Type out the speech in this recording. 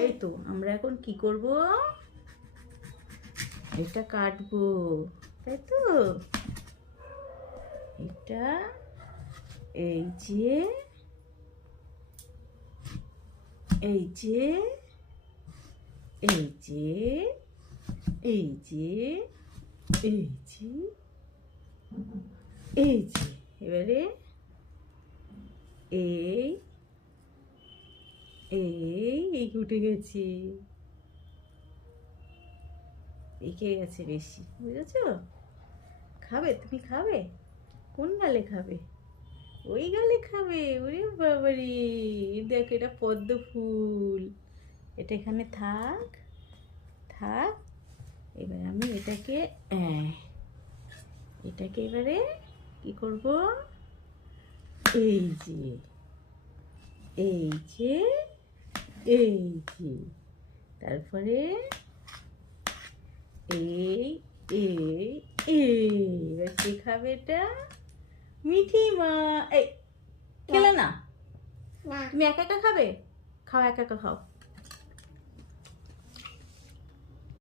এই তো আমরা এখন কি করব, এটা কাটবো, তাই তো। এটা এই যে এই যে এই যে এই যে এই যে এই যে এবারে এই এই উঠে গেছি, এঁকে গেছে বেশি, বুঝেছ? খাবে, তুমি খাবে? কোন গালে খাবে? ওই গালে খাবে? ওরে বাবারে, দেখ এটা পদ্ম ফুল, এটা এখানে থাক থাক। এবার আমি এটাকে এবারে কি করব, এই যে এই যে এই যে, তারপরে এই এই এবার কে খাবে এটা? মিঠি মা। এই খেলে না, তুমি একা একা খাবে? খাও, একা একা খাও।